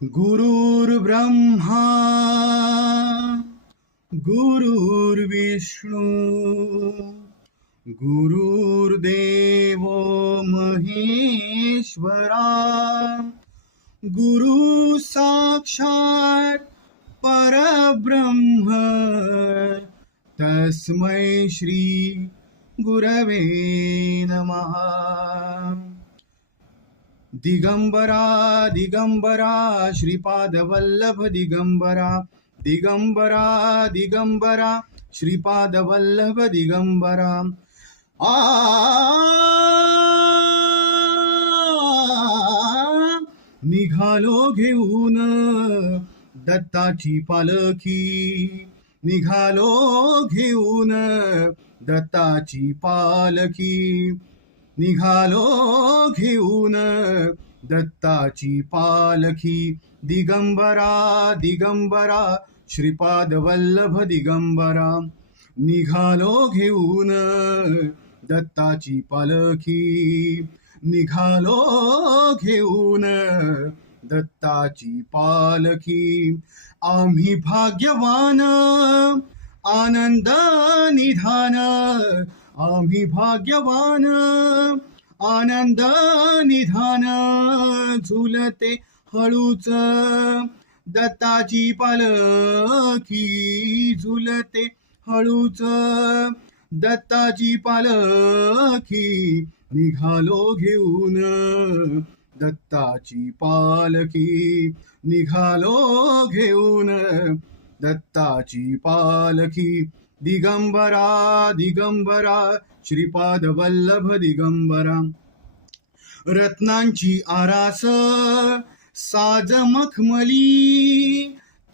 गुरुर्ब्रह्मा गुरुर्विष्णू गुरुर्देव महेश्वरा गुरु साक्षात परब्रह्म तस्मै श्री गुरवे नमः। दिगंबरा दिगंबरा श्रीपाद वल्लभ दिगंबरा दिगंबरा दिगंबरा श्रीपाद वल्लभ दिगंबरा। निघालो घेऊन दत्ताची पालखी, निघालो घेऊन दत्ताची पालखी, निघालो घेऊन दत्ताची पालखी। दिगंबरा दिगंबरा श्रीपाद वल्लभ दिगंबरा, निघालो घेऊन दत्ताची पालखी, निघालो घेऊन दत्ताची पालखी। आम्ही भाग्यवान आनंद निधान, आम्ही भाग्यवान आनंद निधान, झुलते हळूच दत्ताची पालखी, झुलते हळूच दत्ताची पालखी। निघालो घेऊन दत्ताची पालखी, निघालो घेऊन दत्ताची पालखी। दिगंबरा दिगंबरा श्रीपाद वल्लभ दिगंबरा। रत्नांची आरास साज मखमली,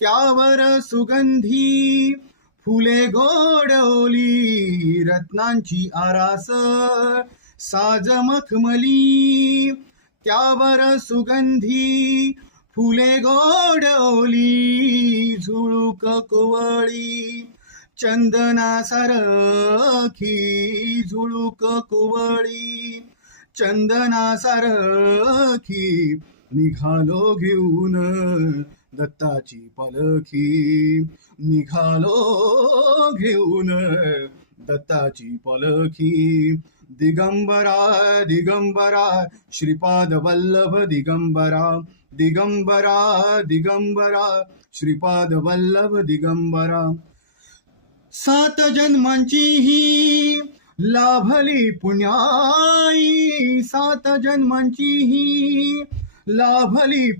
त्यावर सुगंधी फुले गोडवली। रत्नांची आरास साज मखमली, त्यावर सुगंधी फुले गोडवली। झुळूक कुवळी चंदना सारखी, झुळूक कुवळी चंदना सारखी। निघालो घेऊन दत्ताची पालखी, निघालो घेऊन दत्ताची पालखी। दिगंबरा दिगंबरा श्रीपाद वल्लभ दिगंबरा, दिगंबरा दिगंबरा श्रीपाद वल्लभ दिगंबरा। 7 जन्मांची ही लाभली पुण्याई, 7 जन्मांची ही लाभली